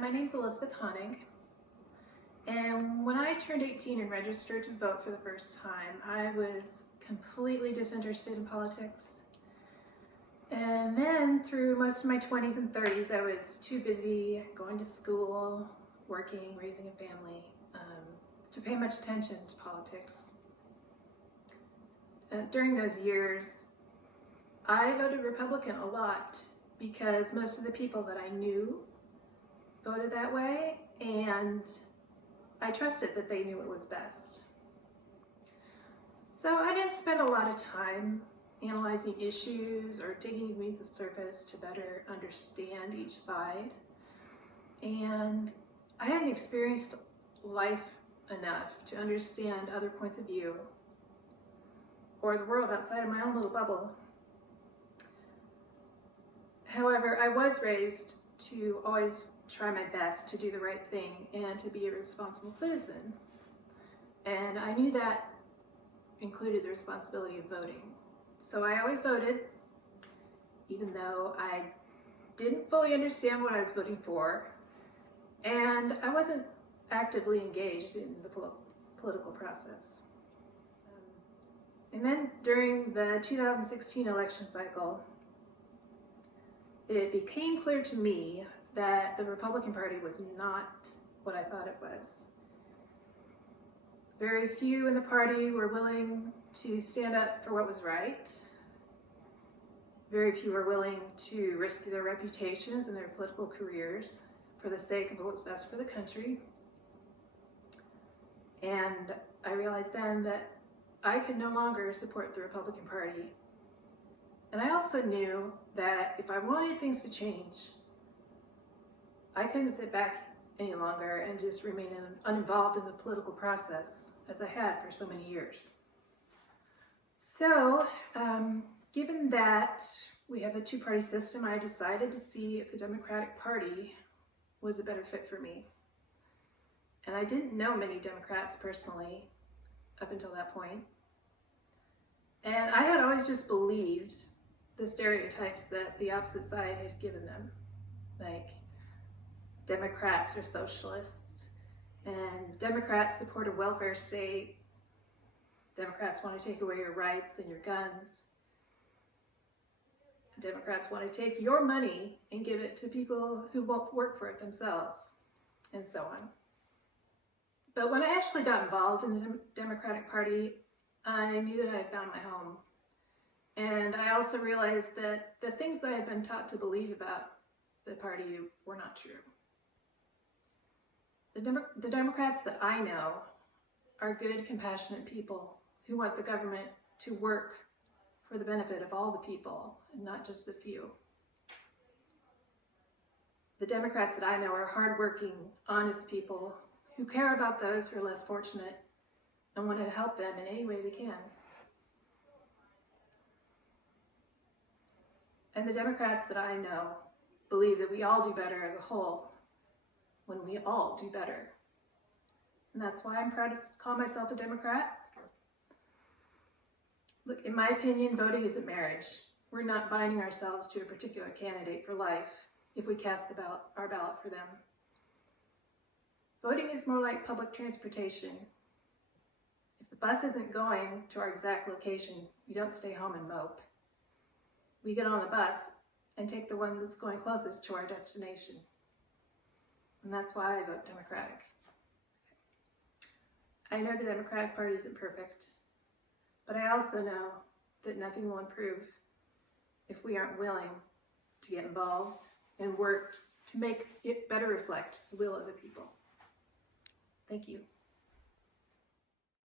my name's Elizabeth Hoenig, and when I turned 18 and registered to vote for the first time, I was completely disinterested in politics. And then through most of my 20s and 30s, I was too busy going to school, working, raising a family, to pay much attention to politics. During those years, I voted Republican a lot because most of the people that I knew voted that way, and I trusted that they knew what was best. So I didn't spend a lot of time analyzing issues or digging beneath the surface to better understand each side. And I hadn't experienced life enough to understand other points of view or the world outside of my own little bubble. However, I was raised to always try my best to do the right thing and to be a responsible citizen. And I knew that included the responsibility of voting. So I always voted, even though I didn't fully understand what I was voting for, and I wasn't actively engaged in the political process. And then during the 2016 election cycle, it became clear to me that the Republican Party was not what I thought it was. Very few in the party were willing to stand up for what was right. Very few were willing to risk their reputations and their political careers for the sake of what was best for the country. And I realized then that I could no longer support the Republican Party. And I also knew that if I wanted things to change, I couldn't sit back any longer and just remain uninvolved in the political process as I had for so many years. So, given that we have a two-party system, I decided to see if the Democratic Party was a better fit for me. And I didn't know many Democrats personally up until that point. And I had always just believed the stereotypes that the opposite side had given them, like Democrats are socialists, and Democrats support a welfare state, Democrats want to take away your rights and your guns, Democrats want to take your money and give it to people who won't work for it themselves, and so on. But when I actually got involved in the Democratic Party, I knew that I had found my home. And I also realized that the things I had been taught to believe about the party were not true. The Democrats that I know are good, compassionate people who want the government to work for the benefit of all the people and not just the few. The Democrats that I know are hardworking, honest people who care about those who are less fortunate and want to help them in any way they can. And the Democrats that I know believe that we all do better as a whole when we all do better. And that's why I'm proud to call myself a Democrat. Look, in my opinion, voting isn't marriage. We're not binding ourselves to a particular candidate for life if we cast our ballot for them. Voting is more like public transportation. If the bus isn't going to our exact location, we don't stay home and mope. We get on the bus and take the one that's going closest to our destination. And that's why I vote Democratic. I know the Democratic Party isn't perfect, but I also know that nothing will improve if we aren't willing to get involved and work to make it better reflect the will of the people. Thank you.